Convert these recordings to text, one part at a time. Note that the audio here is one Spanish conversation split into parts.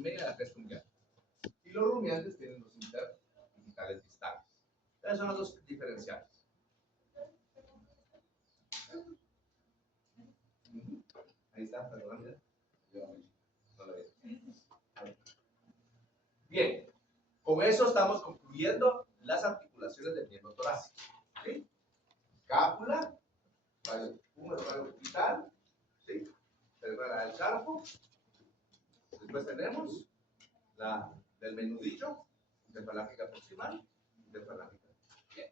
primera y la tercera. Y los rumiantes tienen los interdigitales distales. Esos son los dos diferenciales. Ahí está, perdón. No lo veo. Bien, con eso estamos concluyendo las articulaciones del miembro torácico. ¿Sí? Cápula, un radio orbital, ¿sí? Cerebral del carpo. Después tenemos la del menudillo, interfalágica proximal, interfalágica. Bien.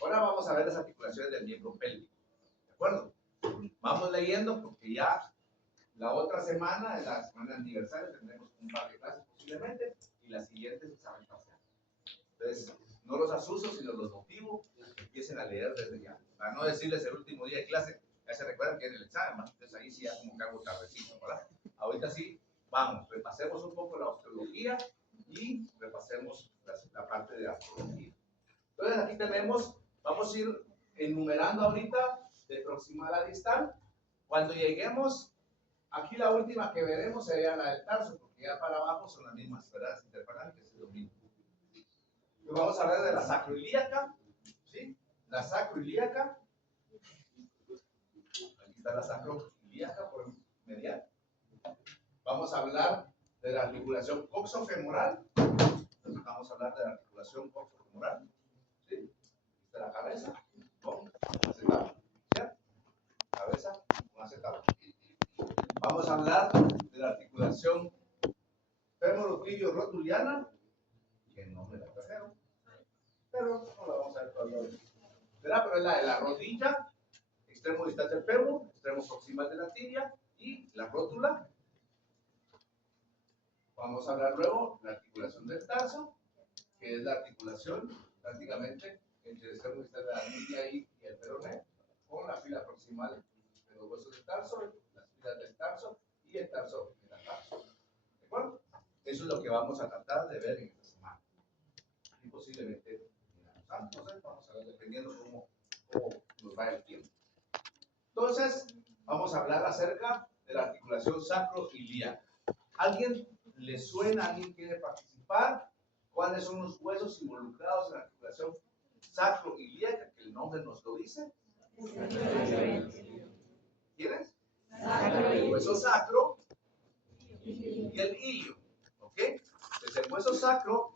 Ahora vamos a ver las articulaciones del miembro pélvico. ¿De acuerdo? Vamos leyendo porque ya la otra semana, en la semana de aniversario, tendremos un par de clases posiblemente y la siguiente es examen parcial. Entonces, no los asusto, sino los motivo que empiecen a leer desde ya. Para no decirles el último día de clase, ya se recuerdan que es el examen, ¿no? Entonces ahí sí ya como que hago tardecito, ¿verdad? Ahorita sí, vamos, repasemos un poco la osteología y repasemos la parte de astrología. Entonces aquí tenemos, vamos a ir enumerando ahorita de proximal a distal. Cuando lleguemos, aquí la última que veremos sería la del tarso, porque ya para abajo son las mismas, ¿verdad? Interfalángicas es lo mismo. Vamos a hablar de la sacroilíaca, ¿sí? La sacroilíaca. Aquí está la sacroilíaca por medial. Vamos a hablar de la articulación coxofemoral. Entonces vamos a hablar de la articulación coxofemoral, ¿sí? De la cabeza con acetado, ¿sí? Cabeza con acetado. Vamos a hablar de la articulación femoroclivio-rotuliana, que no me la trajeron, pero no la vamos a ver todavía. ¿Verdad? Pero es la de la rodilla, extremo distal del fémur, extremo proximal de la tibia y la rótula. Vamos a hablar luego de la articulación del tarso, que es la articulación prácticamente entre el extremo distal de la tibia y el peroné, con la fila proximal de los huesos del tarso, las filas del tarso y el tarso metatarso. ¿De acuerdo? Eso es lo que vamos a tratar de ver en esta semana. Y posiblemente vamos a ver dependiendo cómo nos va el tiempo. Entonces, vamos a hablar acerca de la articulación sacroiliaca. ¿Alguien le suena? ¿Alguien quiere participar? ¿Cuáles son los huesos involucrados en la articulación sacroiliaca? Que el nombre nos lo dice. ¿Quiénes? El hueso sacro y el ilio. ¿Ok? Desde el hueso sacro,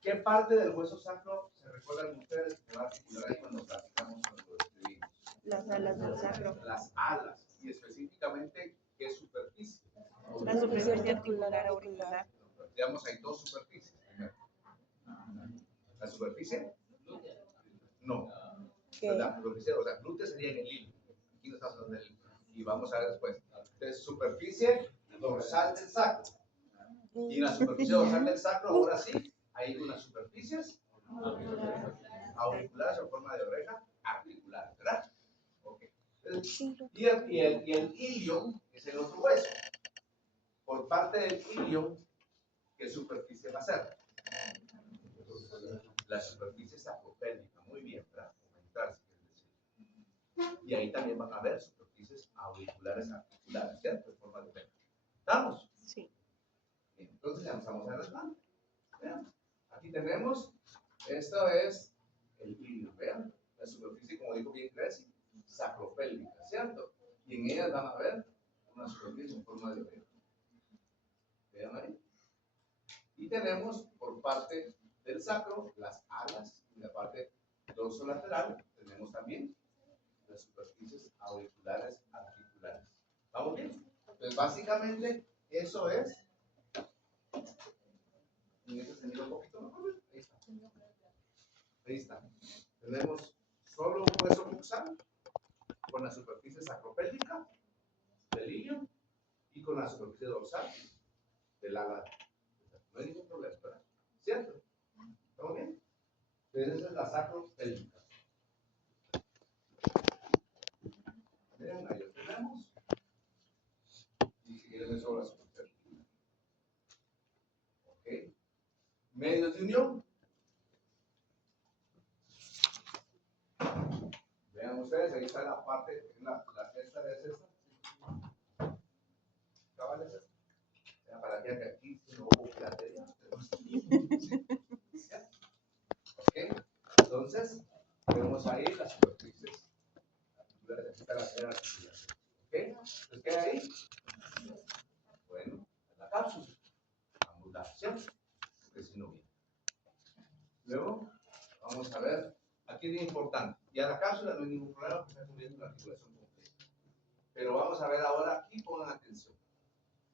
¿qué parte del hueso sacro se recuerdan ustedes que va a articular ahí cuando platicamos cuando lo escribimos? Las alas del sacro. Las alas. Y específicamente, ¿qué superficie? La superficie articular auricular. Digamos, hay dos superficies. ¿La superficie? No. ¿Qué? La superficie, o sea, glúteo sería en el hilo. Aquí no estamos hablando del hilo. Y vamos a ver después. Entonces, superficie dorsal del sacro. Y en la superficie dorsal del sacro, ahora sí, hay unas superficies auriculares en forma de oreja articulares, ¿verdad? Ok. Y el ilio es el otro hueso. Por parte del ilio, ¿qué superficie va a ser? La superficie sacropélvica. Muy bien, ¿verdad? Aumentar, si quieres decir. Y ahí también van a haber superficies auriculares articulares, ¿cierto? En forma de oreja. ¿Estamos? Sí. Bien, entonces ya nos vamos a las manos. Vean. Aquí tenemos, esto es el ilio, vean. La superficie, como dijo bien Gracie, sacropélvica, ¿cierto? Y en ella van a ver una superficie en forma de oreja. Vean ahí. Y tenemos por parte del sacro las alas y la parte dorsolateral tenemos también las superficies auriculares articulares. ¿Vamos bien? Entonces básicamente eso es. En este sentido un poquito mejor. Ahí está. Ahí está. Tenemos solo un hueso buxal con la superficie sacropélvica del ilio y con la superficie dorsal del ala. No hay ningún problema, ¿verdad? ¿Cierto? ¿Estamos bien? Entonces esa es la sacropélvica. Miren, ahí lo tenemos. Y si quieren eso la superficie. Ok. Medios de unión. Vean ustedes, ahí está la parte, esta es esta. Cabal es esta. Para que que aquí no hubo filatería. ¿Ya? ¿Ok? Entonces, vemos ahí las superficies. Aquí está la primera articulación. ¿Ok? Entonces, ¿qué hay ahí? Bueno, la cápsula. Ambulación. Que si no viene. Luego, vamos a ver. Aquí es importante. Y a la cápsula no hay ningún problema porque está cubriendo la articulación completa. Pero vamos a ver ahora aquí, pongan atención.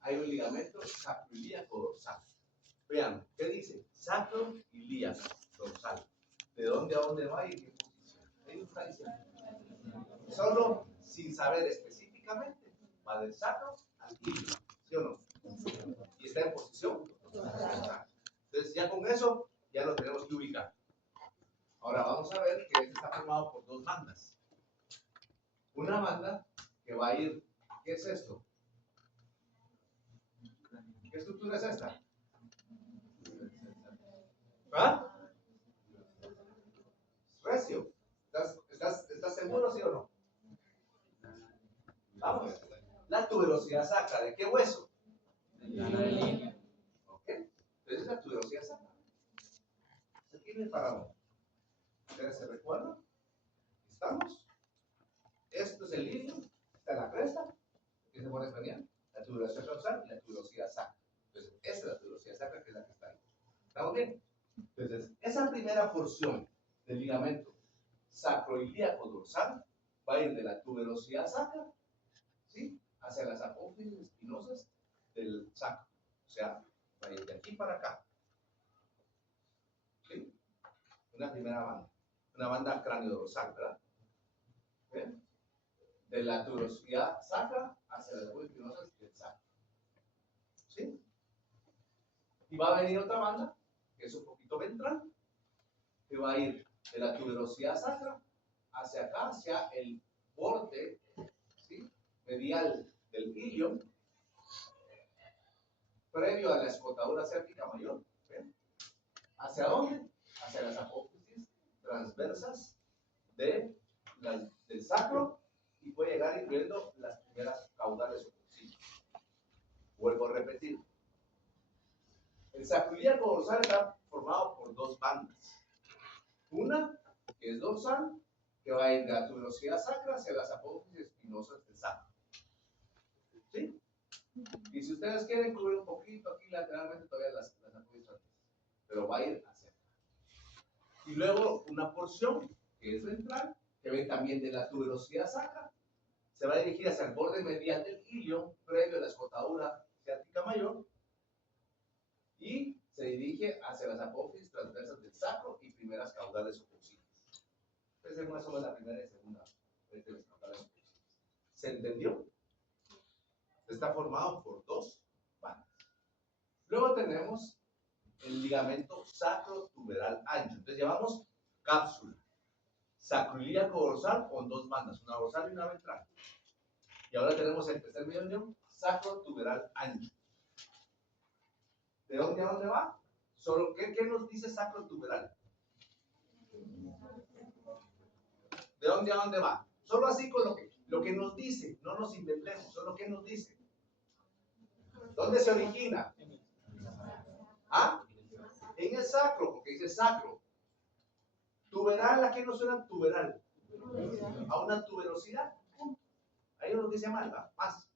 Hay un ligamento sacroiliaco dorsal. Vean, ¿qué dice? Sacroiliaco dorsal. ¿De dónde a dónde va y en qué posición? Ahí está diciendo. Solo sin saber específicamente, va del sacro al ilio, ¿sí o no? Y está en posición dorsal. Entonces, ya con eso, ya lo tenemos que ubicar. Ahora vamos a ver que este está formado por dos bandas. Una banda que va a ir, ¿qué es esto? ¿Qué estructura es esta? ¿Ah? Recio. ¿Estás seguro, sí o no? Vamos. La tuberosidad sacra, ¿de qué hueso? ¿Ok? Entonces la tuberosidad sacra. Aquí me paramos. ¿Ustedes se recuerdan? ¿Estamos? Esto es el ilio, está la cresta, que se pone español, la tuberosidad dorsal y la tuberosidad sacra. Entonces, esa es la tuberosidad sacra que es la que está ahí. ¿Estamos bien? Entonces, esa primera porción del ligamento sacroiliaco dorsal va a ir de la tuberosidad sacra, ¿sí?, hacia las apófisis espinosas del sacro. O sea, va a ir de aquí para acá. ¿Sí? Una primera banda cráneo-dorsal, ¿verdad? ¿Bien? De la tuberosidad sacra hacia las apófisis espinosas del sacro. ¿Sí? Y va a venir otra banda, que es un poquito ventral, que va a ir de la tuberosidad sacra hacia acá, hacia el borde, ¿sí?, medial del ilio, previo a la escotadura ciática mayor. ¿Ven? ¿Hacia dónde? Hacia las apófisis transversas del sacro y puede llegar incluyendo las primeras caudales o coxillas. Vuelvo a repetir. El sacroiliaco dorsal está formado por dos bandas. Una, que es dorsal, que va a ir de la tuberosidad sacra hacia las apófisis espinosas del sacro. ¿Sí? Y si ustedes quieren cubrir un poquito aquí lateralmente, todavía las apófisis transversales, pero va a ir hacia acá. Y luego una porción, que es ventral, que ven también de la tuberosidad sacra, se va a dirigir hacia el borde medial del ilio, previo a la escotadura ciática mayor, y se dirige hacia las apófisis transversas del sacro y primeras caudales o coxillas. Entonces, más o menos la primera y segunda de las caudales o coxillas. ¿Se entendió? Está formado por dos bandas. Luego tenemos el ligamento sacrotuberal ancho. Entonces, llevamos cápsula, sacroiliaco dorsal con dos bandas, una dorsal y una ventral. Y ahora tenemos el tercer medio, sacrotuberal ancho. ¿De dónde a dónde va? Solo, ¿qué nos dice sacrotuberal? ¿De dónde a dónde va? Solo así con lo que nos dice, no nos inventemos, solo que nos dice. ¿Dónde se origina? ¿Ah? En el sacro, porque dice sacro. Tuberal, ¿a qué nos suena tuberal? A una tuberosidad. Ahí nos dice mal, ¿va? Más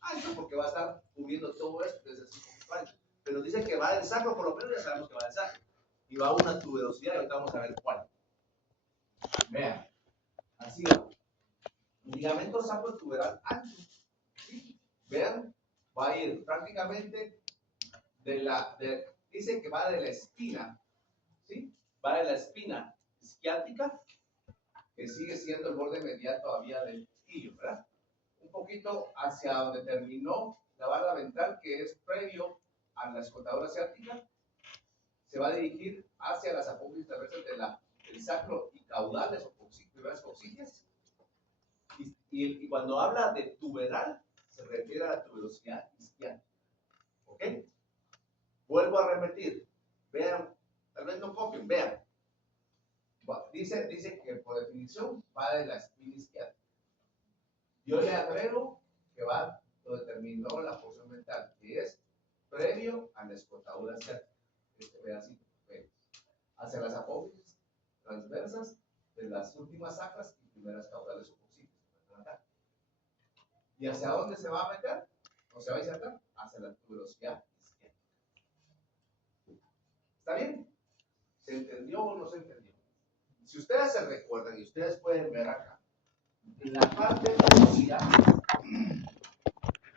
ancho, porque va a estar cubriendo todo esto desde el poquito ancho. Pero dice que va del sacro, por lo menos ya sabemos que va del sacro. Y va a una tuberosidad, y ahorita vamos a ver cuál. Vean, así va. Ligamento sacrotuberal ancho. ¿Sí? Vean, va a ir prácticamente dice que va de la espina, ¿sí? Va de la espina isquiática, que sigue siendo el borde medial todavía del ilio, ¿verdad? Un poquito hacia donde terminó la barra ventral, que es previo a la escotadura ciática, se va a dirigir hacia las apófisis transversas del sacro y caudales o primeras coxillas. Y cuando habla de tuberal, se refiere a la tuberosidad isquiática. ¿Ok? Vuelvo a repetir. Vean, tal vez no copien, vean. Dice que por definición va de la espina isquiática. Yo le agrego que va, lo determinó la porción mental, que es previo a la escotadura asiática. Este pedacito, ve, hacia las apófisis transversas de las últimas sacras y primeras caudales occipites. ¿Y hacia dónde se va a meter? ¿O se va a insertar? Hacia la tuberosidad izquierda. ¿Está bien? ¿Se entendió o no se entendió? Si ustedes se recuerdan y ustedes pueden ver acá, en la parte ósea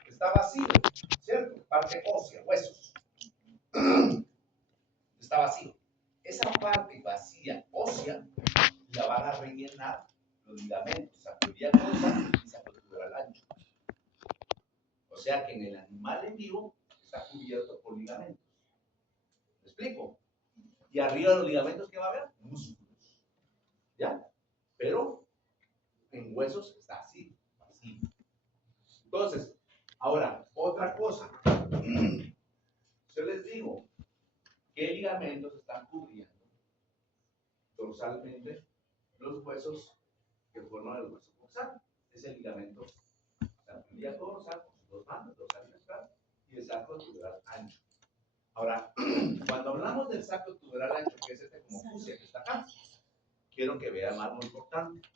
está vacío, ¿cierto? Parte ósea, huesos. Está vacío. Esa parte vacía ósea la van a rellenar los ligamentos sacroiliaco dorsal y sacrotuberal ancho. O sea que en el animal en vivo está cubierto por ligamentos. ¿Me explico? Y arriba de los ligamentos, ¿qué va a haber? Músculos. ¿Ya? Pero en huesos está así, vacío. Entonces, ahora, otra cosa. Yo les digo, ¿qué ligamentos están cubriendo dorsalmente los huesos que forman el hueso coxal? Es el ligamento sacroiliaco dorsal con sus dos bandas, dorsal y ventral, y el sacrotuberal ancho. Ahora, cuando hablamos del sacrotuberal ancho, que es este como fusia que está acá, quiero que vean algo importante.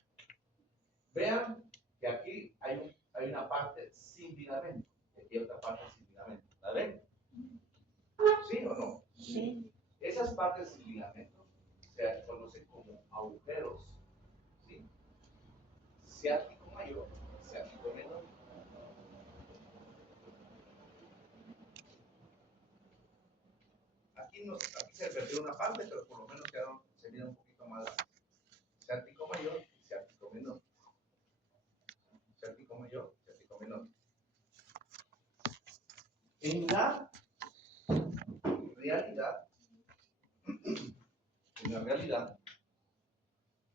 Vean que aquí hay una parte sin ligamento, y aquí hay otra parte sin ligamento. ¿La ven? ¿Sí o no? Sí. Esas partes sin ligamento se conocen como agujeros, ¿sí? Ciático mayor, ciático menor. Aquí se perdió una parte, pero por lo menos se mira un poquito más largo. Ciático mayor y ciático menor. Ciático mayor, ciático menor. En la realidad,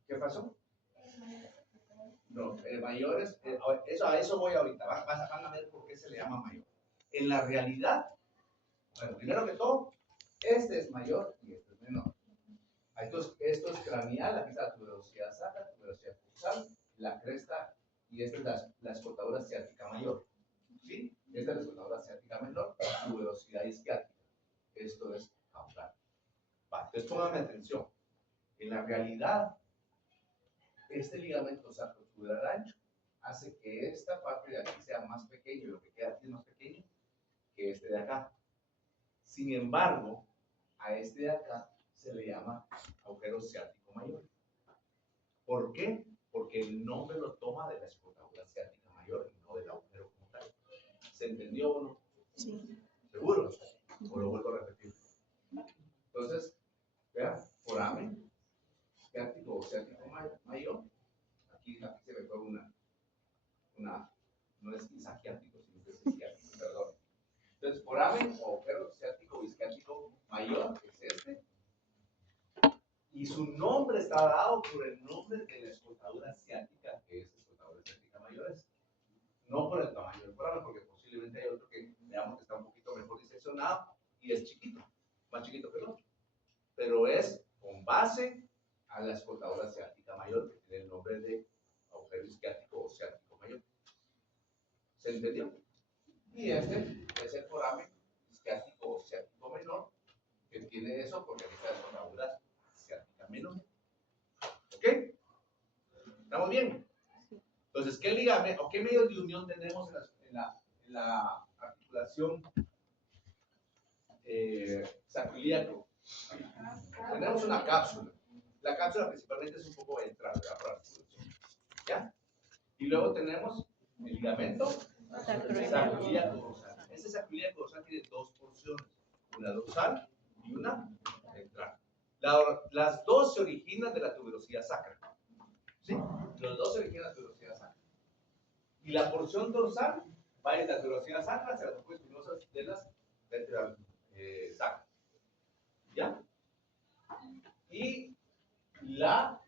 ¿qué pasó? No, mayores, a eso voy ahorita, van a ver por qué se le llama mayor. En la realidad, bueno, primero que todo, este es mayor y este es menor. Esto es craneal, aquí está la tuberosidad sacra, tuberosidad coxal, la cresta, y esta es la escotadura ciática mayor. ¿Sí? Esta es la escotadura ciática menor, tuberosidad isquiática. Esto es caudal. Entonces pónganme atención. En la realidad, este ligamento sacrotuberal ancho hace que esta parte de aquí sea más pequeño, y lo que queda aquí es más pequeño que este de acá. Sin embargo, a este de acá se le llama agujero ciático mayor. ¿Por qué? Porque el nombre lo toma de la escotadura ciática mayor y no del agujero como tal. ¿Se entendió o no? Sí. ¿Seguro? O lo vuelvo a repetir. Entonces, vean, foramen ciático o ciático mayor. Aquí se ve por una no es isquiático, sino que es isquiático, perdón. Entonces, foramen o agujero ciático o isquiático mayor es este. Y su nombre está dado por el nombre de la escotadura ciática, que es escotadura ciática mayor. No por el tamaño del foramen, porque posiblemente hay otro que veamos que está un poquito mejor diseccionado y es chiquito, más chiquito que el otro. Pero es con base a la escotadura ciática mayor, que tiene el nombre de agujero isquiático o ciático mayor. ¿Se entendió? Y este es el foramen isquiático o ciático menor, que tiene eso porque es la escotadura ciática menor. ¿Ok? ¿Estamos bien? Entonces, ¿qué ligamento o qué medios de unión tenemos en la articulación sacroiliaco? Tenemos una cápsula. La cápsula principalmente es un poco ventral, ¿verdad? Por articulación. ¿Ya? Y luego tenemos el ligamento sacroiliaco dorsal. Este sacroiliaco dorsal tiene dos porciones, una dorsal y una ventral. Las dos se originan de la tuberosidad sacra. ¿Sí? Los dos se originan de la tuberosidad sacra. Y la porción dorsal va de la tuberosidad sacra hacia las apoyos espinosas de las vértebras sacras. ¿Ya? Y la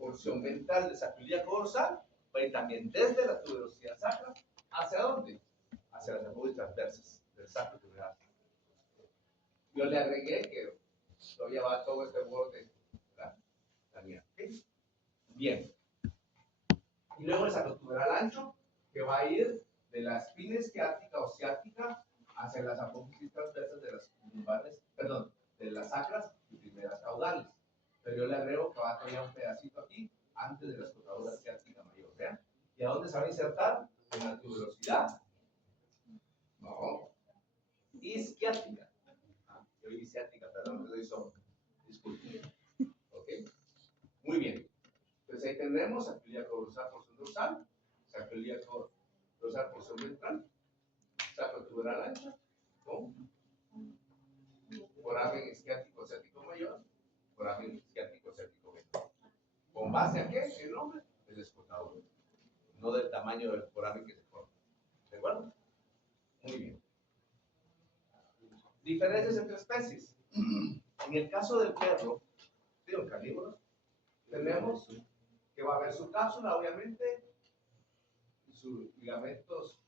porción ventral de sacroiliaco dorsal va a ir también desde la tuberosidad sacra hacia dónde? Hacia las apoyos transversas del sacro tuberal. Yo le agregué que lo lleva todo este borde, ¿verdad? También. ¿Okay? Bien. Y luego el sacrotuberal ancho, que va a ir de la espina isquiática o ciática hacia las apófisis transversas de las lumbares, perdón, de las sacras y primeras caudales. Pero yo le agrego que va a tener un pedacito aquí antes de la escotadura ciática mayor, ¿vean? ¿Y a dónde se va a insertar? En la tuberosidad. No. Isquiática. Yo dije ciática, perdón, lo hizo. Disculpen. ¿Ok? Muy bien. Entonces ahí tendremos sacro ilíaco dorsal, porción dorsal, sacro ilíaco dorsal, porción ventral, sacro tuberal ancha, con foramen isquiático ciático mayor, foramen isquiático ciático menor. ¿Con base a qué? El nombre del escotador, no del tamaño del foramen que se forma. ¿De acuerdo? Muy bien. Diferencias entre especies. En el caso del perro, digo, carnívoros, tenemos que va a haber su cápsula, obviamente, y sus ligamentos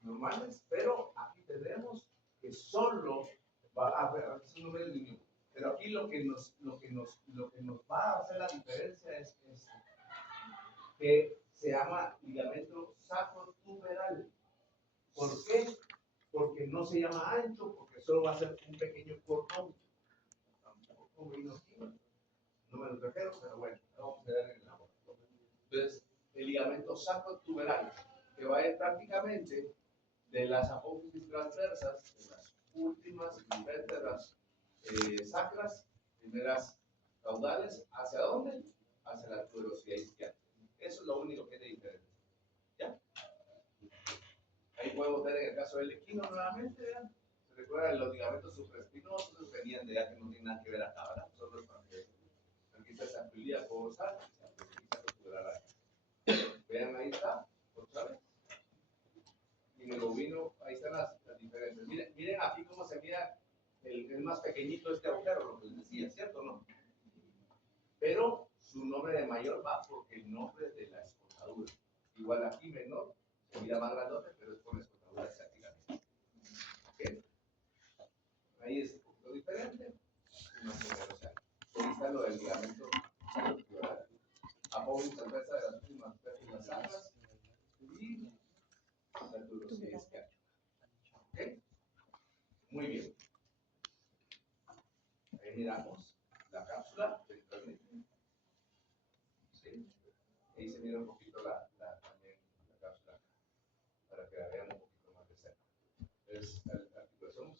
normales, pero aquí tenemos que solo va a haber, es un número lineal, pero aquí lo que nos va a hacer la diferencia es que se llama ligamento sacrotuberal. ¿Por qué? Porque no se llama ancho, porque solo va a ser un pequeño cordón. Tampoco vino aquí, no me lo trajeron, pero bueno, vamos a ver en el laboratorio. Entonces, el ligamento sacrotuberal, que va a ir prácticamente de las apófisis transversas, de las últimas vértebras sacras, primeras caudales, ¿hacia dónde? Hacia la tuberosidad isquiática. Eso es lo único que es de diferente. ¿Ya? Ahí podemos ver en el caso del equino nuevamente, vean. Se recuerdan los ligamentos supraespinosos, venían de ya que no tienen nada que ver acá, ¿verdad? Solo es para que aquí está sacro ilíaco dorsal, sacro tuberal ancha. Vean, ahí está, otra vez. Y en el bovino, ahí están las diferencias. Miren aquí cómo se mira el más pequeñito este agujero, lo que les decía, ¿cierto o no? Pero su nombre de mayor va porque el nombre de la escotadura. Igual aquí menor, se mira más grandote, pero es por la escotadura ciática. ¿Ok? Ahí es un poquito diferente. Más o menos, o sea, ahí está lo del ligamento sacrotuberal. Apófisis transversa de las últimas vértebras sacras y la tuberosidad isquiática. ¿Ok? Muy bien. Ahí miramos la cápsula ventralmente. ¿Sí? Ahí se mira un poquito también la cápsula para que la vean un poquito más de cerca. Es la articulación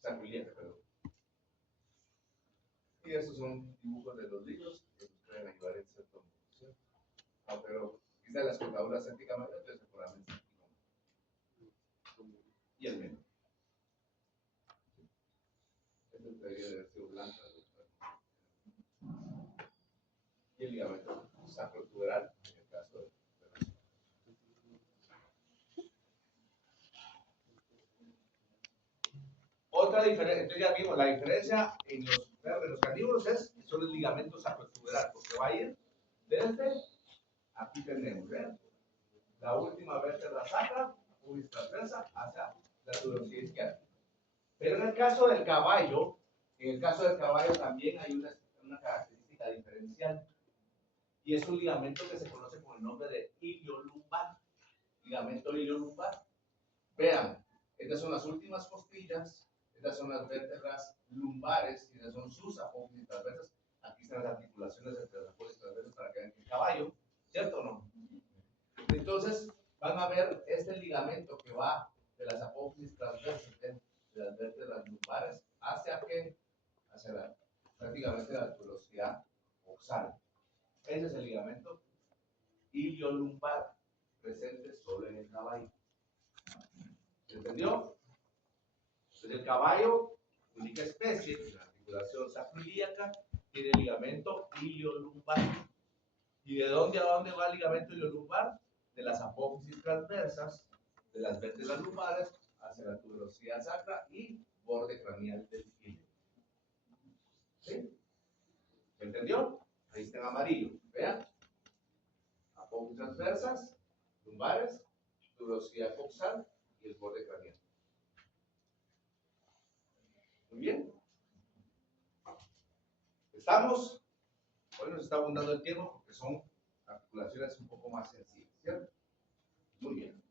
sacroiliaca, perdón. Y esos son dibujos de los libros que nos pueden ayudar en cierto modo. ¿Sí? Pero quizá la escotadura ciática mayor, entonces el foramen ciático mayor. Y el menor. Este debería de haber sido blanca. Y el ligamento sacrotuberal en el caso de otra diferencia. Entonces ya vimos la diferencia en los carnívoros son el ligamento sacrotuberal, porque va a ir desde aquí tenemos, ¿ven? La última vértebra sacra, pubis transversa, hacia la tuberosidad isquiática. Pero en el caso del caballo también hay una característica diferencial. Y es un ligamento que se conoce con el nombre de iliolumbar. Ligamento iliolumbar. Vean, estas son las últimas costillas, estas son las vértebras lumbares y estas son sus apófisis transversas. Aquí están las articulaciones entre las apófisis transversas para que vean el caballo, ¿cierto o no? Entonces, van a ver este ligamento que va de las apófisis transversas, de las vértebras lumbares, ¿hacia qué? Hacia prácticamente la tuberosidad oxal. Ese es el ligamento iliolumbar, presente solo en el caballo. ¿Se entendió? Entonces el caballo, única especie, de la articulación sacroilíaca, tiene el ligamento iliolumbar. ¿Y de dónde a dónde va el ligamento iliolumbar? De las apófisis transversas, de las vértebras lumbares, hacia la tuberosidad sacra y borde craneal del ilio. ¿Sí? ¿Se entendió? Ahí está en amarillo. Vean. Apófisis transversas, lumbares, tuberosidad coxal y el borde craneal. Muy bien. Estamos, hoy nos está abundando el tiempo porque son articulaciones un poco más sencillas, ¿cierto? Muy bien.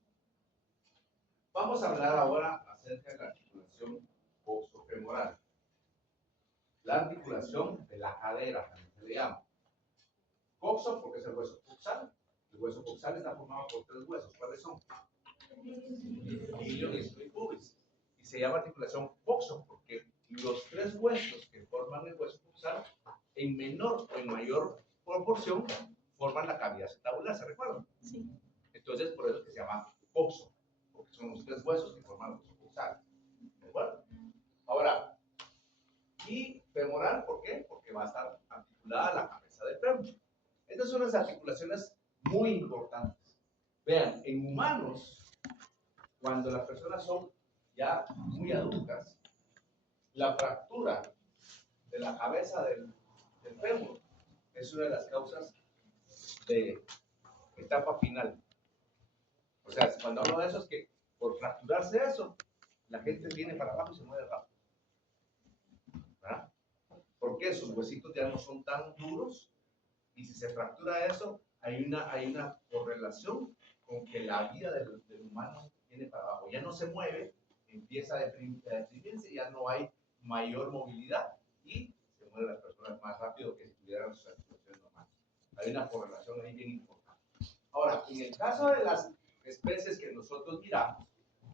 Vamos a hablar ahora acerca de la articulación coxofemoral. La articulación de la cadera, también se le llama. Coxo porque es el hueso coxal. El hueso coxal está formado por 3 huesos. ¿Cuáles son? Ilion, isquio y pubis. Y se llama articulación coxo porque los 3 huesos que forman el hueso coxal, en menor o en mayor proporción, forman la cavidad acetabular. ¿Se recuerdan? Sí. Entonces, por eso es que se llama coxo, porque son los 3 huesos que forman el hueso coxal. ¿De acuerdo? Ahora, y femoral, ¿por qué? Porque va a estar articulada la cabeza del fémur. Estas son unas articulaciones muy importantes. Vean, en humanos, cuando las personas son ya muy adultas, la fractura de la cabeza del fémur es una de las causas de etapa final. O sea, cuando hablo de eso es que por fracturarse eso, la gente viene para abajo y se mueve rápido. ¿Verdad? Porque sus huesitos ya no son tan duros y si se fractura eso, hay una correlación con que la vida del humano viene para abajo. Ya no se mueve, empieza a deprimirse, ya no hay mayor movilidad y se mueven las personas más rápido que si tuvieran sus articulaciones normales. Hay una correlación ahí bien importante. Ahora, en el caso de las especies que nosotros miramos,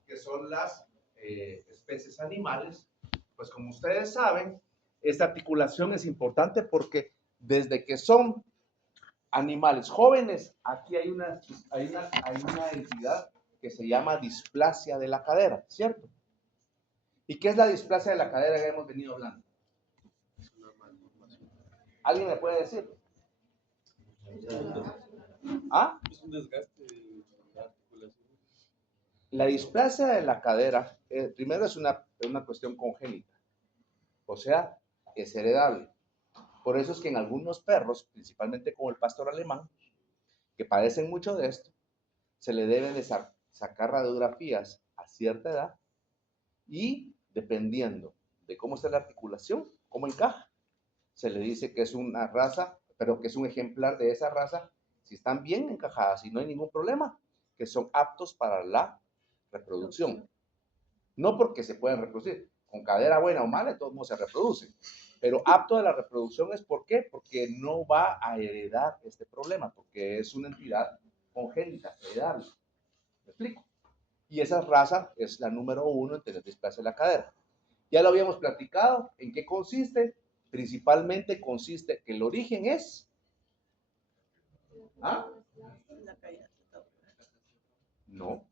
que son las especies animales, pues como ustedes saben, esta articulación es importante porque desde que son animales jóvenes, aquí hay una entidad que se llama displasia de la cadera, ¿cierto? ¿Y qué es la displasia de la cadera que hemos venido hablando? ¿Alguien me puede decir? ¿Ah? Es un desgaste de la articulación. La displasia de la cadera, primero es una cuestión congénita, o sea, es heredable. Por eso es que en algunos perros, principalmente como el pastor alemán, que padecen mucho de esto, se le debe de sacar radiografías a cierta edad y dependiendo de cómo está la articulación, cómo encaja, se le dice que es una raza, pero que es un ejemplar de esa raza, si están bien encajadas y no hay ningún problema, que son aptos para la reproducción. No porque se puedan reproducir, con cadera buena o mala, de todos modos se reproducen. Pero apto de la reproducción es ¿por qué? Porque no va a heredar este problema, porque es una entidad congénita, heredable. ¿Me explico? Y esa raza es la número 1 en tener displasia de la cadera. Ya lo habíamos platicado. ¿En qué consiste? Principalmente consiste que el origen es... ¿Ah? La caída. No.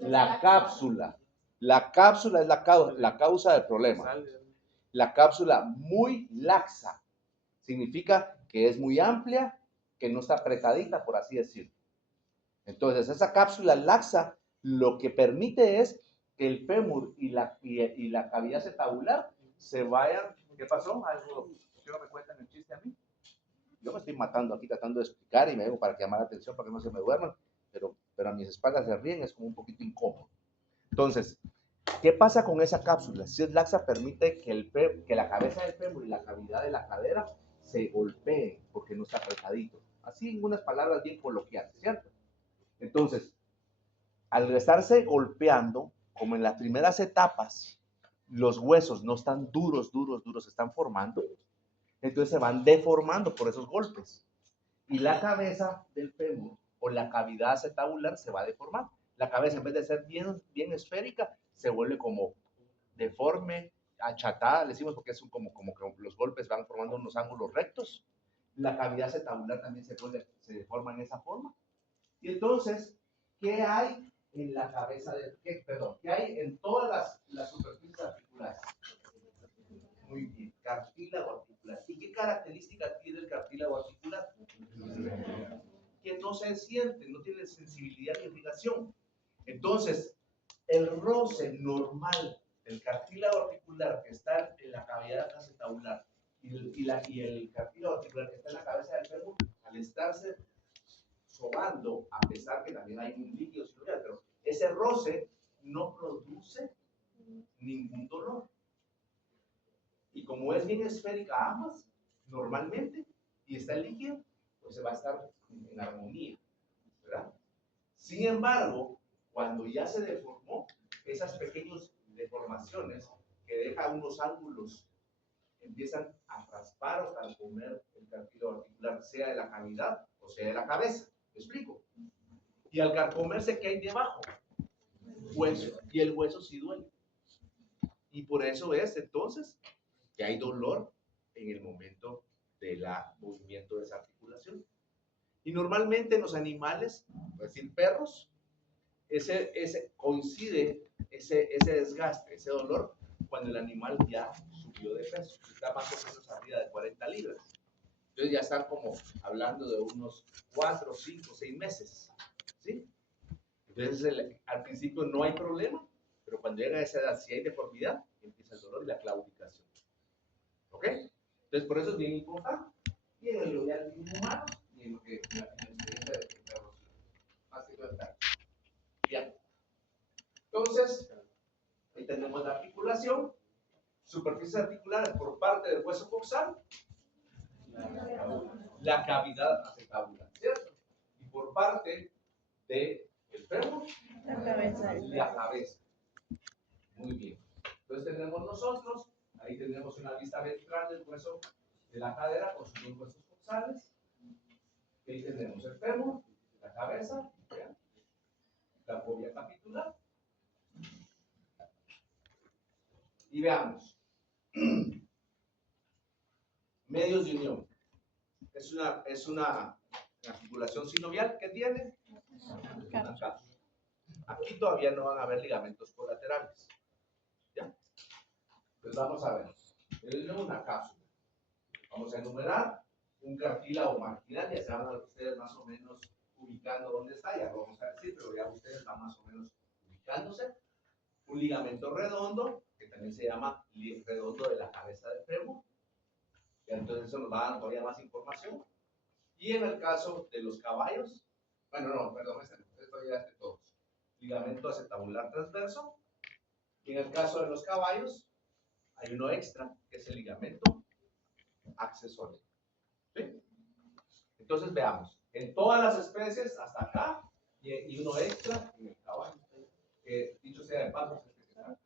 La cápsula. La cápsula es la causa del problema. La cápsula muy laxa significa que es muy amplia, que no está apretadita, por así decirlo. Entonces, esa cápsula laxa lo que permite es que el fémur y la cavidad acetabular se vayan. ¿Qué pasó? ¿Algo que no me cuentan el chiste a mí? Yo me estoy matando aquí tratando de explicar y me vengo para que llamar la atención para que no se me duerman, pero a mis espaldas se ríen, es como un poquito incómodo. Entonces, ¿qué pasa con esa cápsula? Si es laxa, permite que la cabeza del fémur y la cavidad de la cadera se golpeen porque no está apretadito. Así en unas palabras bien coloquiales, ¿cierto? Entonces, al estarse golpeando, como en las primeras etapas, los huesos no están duros, se están formando, entonces se van deformando por esos golpes. Y la cabeza del fémur o la cavidad acetabular se va a deformar. La cabeza, en vez de ser bien esférica, se vuelve como deforme, achatada, le decimos porque es como que los golpes van formando unos ángulos rectos. La cavidad acetabular también se deforma en esa forma. Y entonces, ¿qué hay en la cabeza qué hay en todas las superficies articulares? Muy bien, cartílago articular. ¿Y qué característica tiene el cartílago articular? Que no se siente, no tiene sensibilidad ni irrigación. Entonces, el roce normal del cartílago articular que está en la cavidad acetabular y el cartílago articular que está en la cabeza del fémur, al estarse sobando, a pesar que también hay un líquido sinovial, pero ese roce no produce ningún dolor. Y como es bien esférica ambas, normalmente, y está el líquido, pues se va a estar en armonía, ¿verdad? Sin embargo, Cuando ya se deformó, esas pequeñas deformaciones que dejan unos ángulos empiezan a raspar o carcomer el cartílago articular, sea de la cavidad o sea de la cabeza. ¿Me explico? Y al carcomerse, ¿qué hay debajo? Hueso. Y el hueso sí duele. Y por eso es entonces que hay dolor en el momento del movimiento de esa articulación. Y normalmente en los animales, es decir, perros, coincide ese desgaste, ese dolor, cuando el animal ya subió de peso, está más o menos arriba de 40 libras. Entonces ya están como hablando de unos 4, 5, 6 meses. ¿Sí? Entonces al principio no hay problema, pero cuando llega a esa edad, si hay deformidad, empieza el dolor y la claudicación. ¿Ok? Entonces por eso es bien importante. Y en lo de humanos, y en lo que en la experiencia de perros, más que todo el tal. Bien. Entonces, ahí tenemos la articulación, superficies articulares por parte del hueso coxal, la cavidad acetabular, ¿cierto? Y por parte del fémur, La cabeza. la cabeza. Muy bien. Entonces tenemos nosotros, ahí tenemos una vista ventral del hueso de la cadera con sus dos huesos coxales. Ahí tenemos el fémur, la cabeza, ¿vean? La fobia capitular. Y veamos. Medios de unión. Es una articulación sinovial que tiene una cápsula. Aquí todavía no van a haber ligamentos colaterales. ¿Ya? Pues vamos a ver. Tenemos una cápsula. Vamos a enumerar un cartílago marginal. Ya se van a ustedes más o menos ubicando dónde está. Ya lo vamos a decir, pero ya ustedes van más o menos ubicándose. Un ligamento redondo, que también se llama redondo de la cabeza del fémur. Entonces eso nos va a dar todavía más información. Y en el caso de los caballos, bueno, no, perdón, esto ya es de todos. Ligamento acetabular transverso. Y en el caso de los caballos, hay uno extra, que es el ligamento accesorio. ¿Sí? Entonces veamos, en todas las especies, hasta acá, y uno extra en el caballo. Que dicho sea de paso, es especial.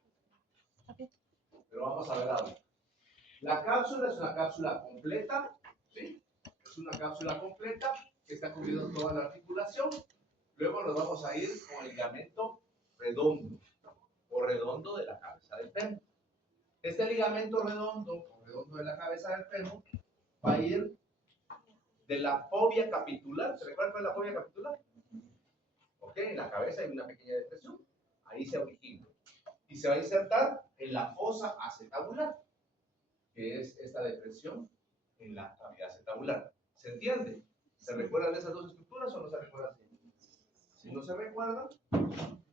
Pero vamos a ver ahora. La cápsula es una cápsula completa, ¿sí? Es una cápsula completa que está cubriendo toda la articulación. Luego nos vamos a ir con el ligamento redondo o redondo de la cabeza del fémur. Este ligamento redondo o redondo de la cabeza del fémur va a ir de la fobia capitular. ¿Se recuerda cuál es la fobia capitular? Ok, en la cabeza hay una pequeña depresión. Ahí se origina. Y se va a insertar en la fosa acetabular, que es esta depresión en la cavidad acetabular. ¿Se entiende? ¿Se recuerdan de esas dos estructuras o no se recuerdan? Si no se recuerdan,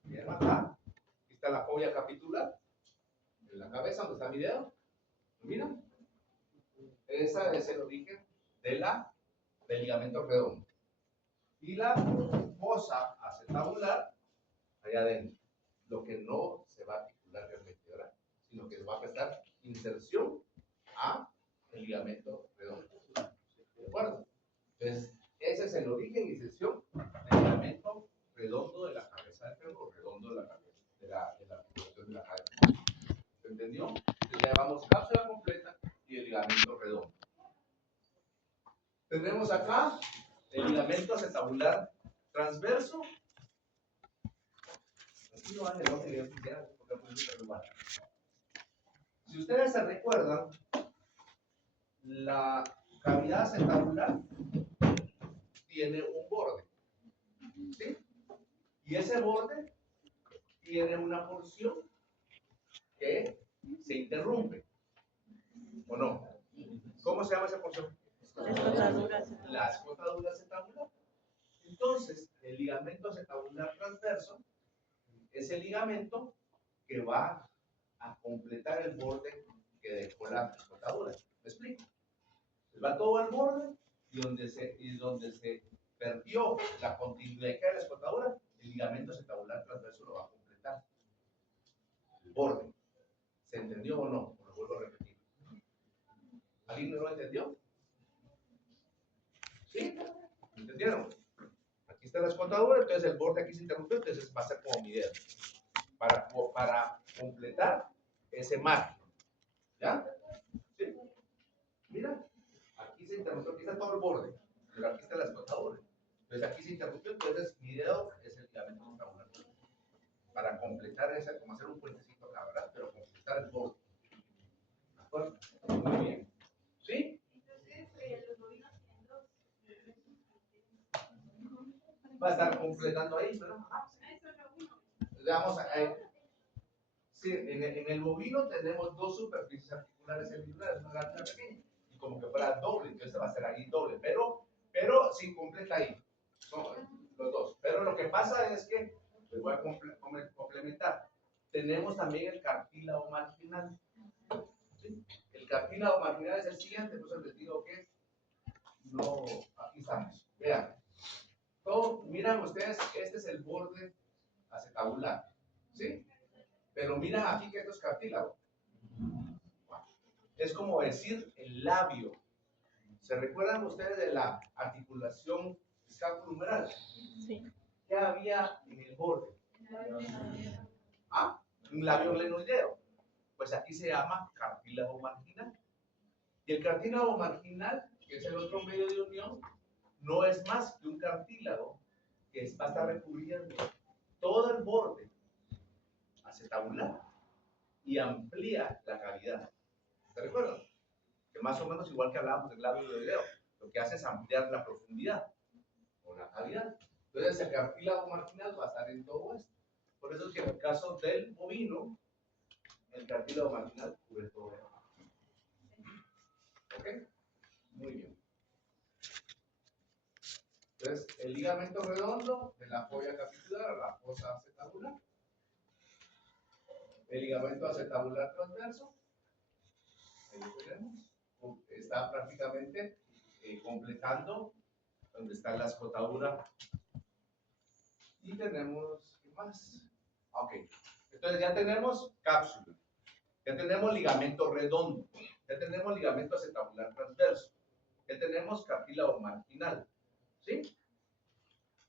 miren acá. Aquí está la fobia capitular, en la cabeza, donde está mi dedo. Mira. Esa es el origen del ligamento redondo. Y la fosa acetabular, allá adentro. Lo que no se va a articular realmente, ¿verdad? Sino que se va a prestar inserción a el ligamento redondo. ¿De acuerdo? Entonces, ese es el origen y inserción del ligamento redondo de la cabeza del fémur, redondo de la cabeza, de la articulación de la cabeza. ¿Se entendió? Entonces, ya llevamos cápsula completa y el ligamento redondo. Tenemos acá el ligamento acetabular transverso. Aquí no van el orden que yo quisiera, porque no puedo lugar. Si ustedes se recuerdan, la cavidad acetabular tiene un borde, ¿sí? Y ese borde tiene una porción que se interrumpe, ¿o no? ¿Cómo se llama esa porción? La escotadura acetabular. Entonces, el ligamento acetabular transverso es el ligamento que va a completar el borde que dejó la escotadura. ¿Me explico? Va todo al borde y donde se perdió la continuidad de la escotadura, el ligamento acetabular transverso lo va a completar. El borde. ¿Se entendió o no? Lo vuelvo a repetir. ¿Alguien no lo entendió? ¿Sí? ¿Entendieron? Aquí está la escotadura, entonces el borde aquí se interrumpió, entonces va a ser como mi dedo. Para completar ese margen. ¿Ya? ¿Sí? Mira, aquí se interrumpió, aquí está todo el borde, pero aquí está la escotadura. Entonces aquí se interrumpió, entonces mi dedo es el ligamento contramular. Para completar esa, como hacer un puentecito acá, ¿verdad? Pero completar el borde. ¿De acuerdo? Muy bien. ¿Sí? Va a estar completando ahí, ¿verdad? Vamos a, sí, en el bovino tenemos dos superficies articulares celulares, una grande y una pequeña, y como que fuera doble, entonces va a ser ahí doble, pero sin completa ahí, son los dos. Pero lo que pasa es que, les voy a complementar, tenemos también el cartílago marginal. ¿Sí? El cartílago marginal es el siguiente, pues les digo que no, aquí estamos, vean. Todo, miran ustedes, este es el borde acetabular, ¿sí? Pero miran aquí que esto es cartílago. Es como decir el labio. ¿Se recuerdan ustedes de la articulación escapulohumeral? Sí. ¿Qué había en el borde? Ah, un labio glenoideo. Pues aquí se llama cartílago marginal. Y el cartílago marginal, que es el otro medio de unión, no es más que un cartílago que va a estar recubriendo todo el borde acetabular y amplía la cavidad. ¿Se recuerdan? Que más o menos igual que hablábamos del labio glenoideo, lo que hace es ampliar la profundidad o la cavidad. Entonces el cartílago marginal va a estar en todo esto. Por eso es que en el caso del bovino, el cartílago marginal cubre todo esto. ¿Ok? Muy bien. Entonces, el ligamento redondo de la folla capitular a la fosa acetabular. El ligamento acetabular transverso. Ahí lo tenemos. Está prácticamente completando donde está la escotadura. Y tenemos, ¿qué más? Ok. Entonces ya tenemos cápsula. Ya tenemos ligamento redondo. Ya tenemos ligamento acetabular transverso. Ya tenemos cartílago marginal. ¿Sí?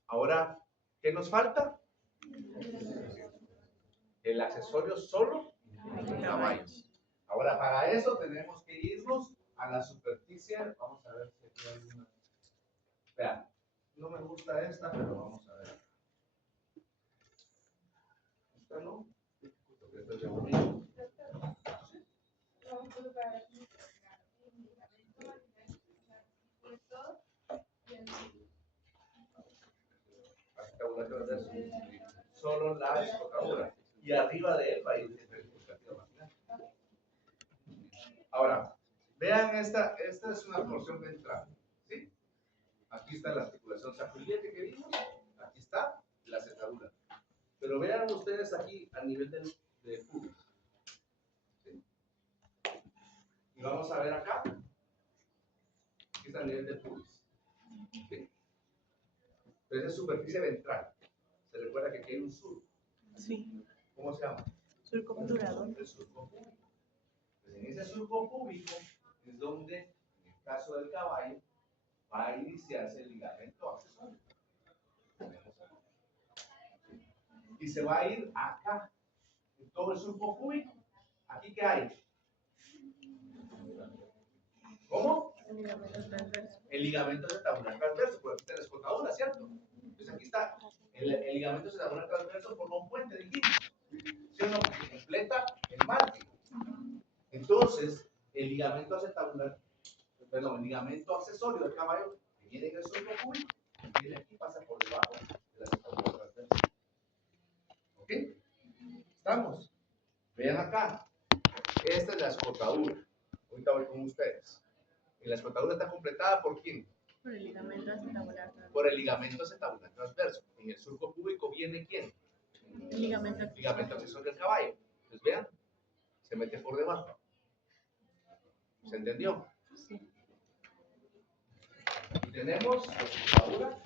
Ahora, ¿qué nos falta? El accesorio solo en caballos. Ahora, para eso tenemos que irnos a la superficie. Vamos a ver si aquí hay alguna. Vean, no me gusta esta, pero vamos a ver. Esta no. Porque esta es de bonito. Acetabular transverso. Solo la escotadura. Y arriba de él va a ir el cartílago marginal. Ahora, vean esta es una porción ventral, ¿sí? Aquí está la articulación sacroiliaca que vimos, aquí está la acetadura. Pero vean ustedes aquí a nivel del pubis, ¿sí? Y vamos a ver acá, aquí está a nivel del pubis, ¿sí? Entonces es superficie ventral. Se recuerda que aquí hay un surco. Sí. ¿Cómo se llama? Surco obturador. El surco púbico. Pues en ese surco púbico es donde, en el caso del caballo, va a iniciarse el ligamento accesorio. Y se va a ir acá, en todo el surco púbico. ¿Aquí qué hay? ¿Cómo? El ligamento transverso. El ligamento acetabular transverso, por aquí está la escotadura, ¿cierto? Entonces aquí está. El ligamento acetabular transverso forma un puente, dijimos. ¿Sí o no? Porque completa el margen. Entonces, el ligamento acetabular, perdón, el ligamento accesorio del caballo, que viene en el surco púbico, viene aquí, pasa por debajo de la acetabular transverso. ¿Ok? ¿Estamos? Vean acá. Esta es la escotadura. Ahorita voy con ustedes. Y la escotadura está completada ¿por quién? Por el ligamento acetabular transverso. Por el ligamento acetabular transverso. En el surco púbico viene ¿quién? El ligamento Ligamento accesorio del caballo. Entonces vean, se mete por debajo. ¿Se entendió? Sí. Y tenemos la escotadura